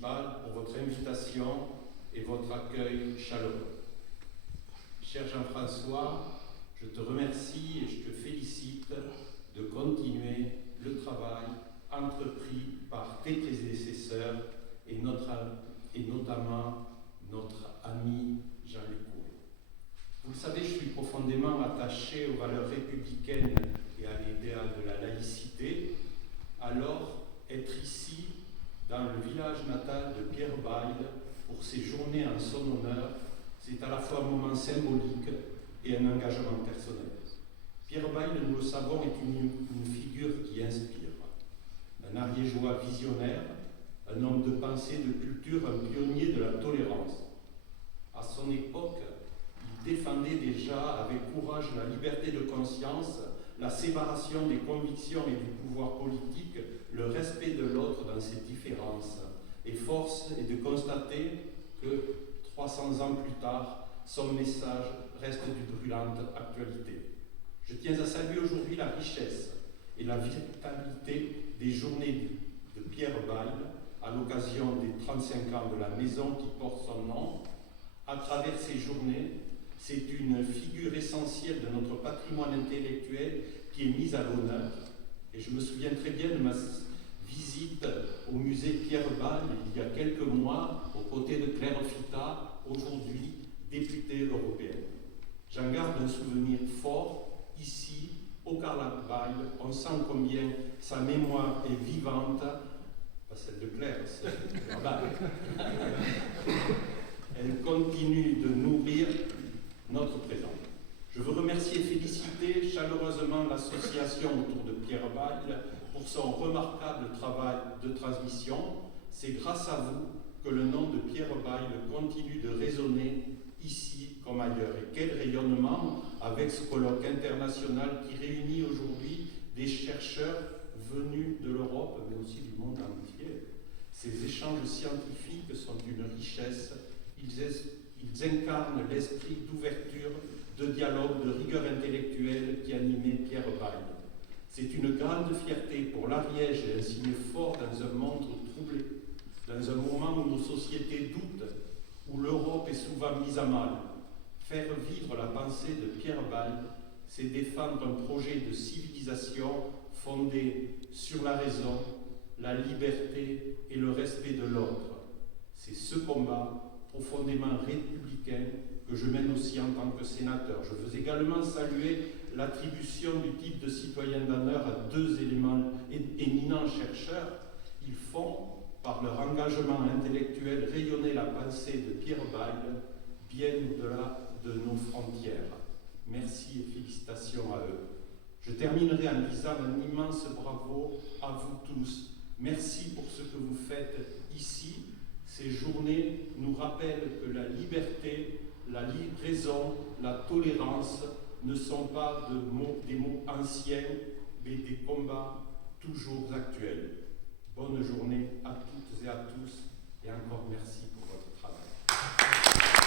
municipal pour votre invitation et votre accueil chaleureux. Cher Jean-François, je te remercie et je te félicite de continuer le travail entrepris par tes prédécesseurs et notamment notre ami Jean-Luc Coué. Vous le savez, je suis profondément attaché aux valeurs républicaines et à l'idéal de la laïcité. Alors, être ici, dans le village natal de Pierre Bayle, pour ces journées en son honneur, c'est à la fois un moment symbolique et un engagement personnel. Pierre Bayle, nous le savons, est une figure qui inspire. Un ariégeois visionnaire, un homme de pensée, de culture, un pionnier de la tolérance. À son époque, il défendait déjà avec courage la liberté de conscience, la séparation des convictions et du pouvoir politique, le respect de l'autre dans ses différences. Et force est de constater que 300 ans plus tard, son message reste d'une brûlante actualité. Je tiens à saluer aujourd'hui la richesse et la vitalité des journées de Pierre Bayle à l'occasion des 35 ans de la maison qui porte son nom. À travers ces journées, c'est une figure essentielle de notre patrimoine intellectuel qui est mise à l'honneur. Et je me souviens très bien de ma visite au musée Pierre Bayle il y a quelques mois, aux côtés de Claire Fita, aujourd'hui députée européenne. J'en garde un souvenir fort ici, au Carla Bayle. On sent combien sa mémoire est vivante, pas celle de Claire, c'est Pierre Bayle. Elle continue de nourrir notre présent. Je veux remercier et féliciter chaleureusement l'association autour de Pierre Bayle pour son remarquable travail de transmission. C'est grâce à vous que le nom de Pierre Bayle continue de résonner ici comme ailleurs. Et quel rayonnement avec ce colloque international qui réunit aujourd'hui des chercheurs venus de l'Europe, mais aussi du monde entier. Ces échanges scientifiques sont une richesse. Ils incarnent l'esprit d'ouverture, de dialogue, de rigueur intellectuelle qui animait Pierre Bayle. C'est une grande fierté pour l'Ariège et un signe fort dans un monde troublé, dans un moment où nos sociétés doutent, où l'Europe est souvent mise à mal. Faire vivre la pensée de Pierre Bayle, c'est défendre un projet de civilisation fondé sur la raison, la liberté et le respect de l'autre. C'est ce combat profondément républicain que je mène aussi en tant que sénateur. Je veux également saluer l'attribution du titre de citoyen d'honneur à deux éminents chercheurs. Ils font, par leur engagement intellectuel, rayonner la pensée de Pierre Bayle bien au-delà de nos frontières. Merci et félicitations à eux. Je terminerai en disant un immense bravo à vous tous. Merci pour ce que vous faites ici. Ces journées nous rappellent que la liberté, la raison, la tolérance ne sont pas des mots anciens, mais des combats toujours actuels. Bonne journée à toutes et à tous, et encore merci.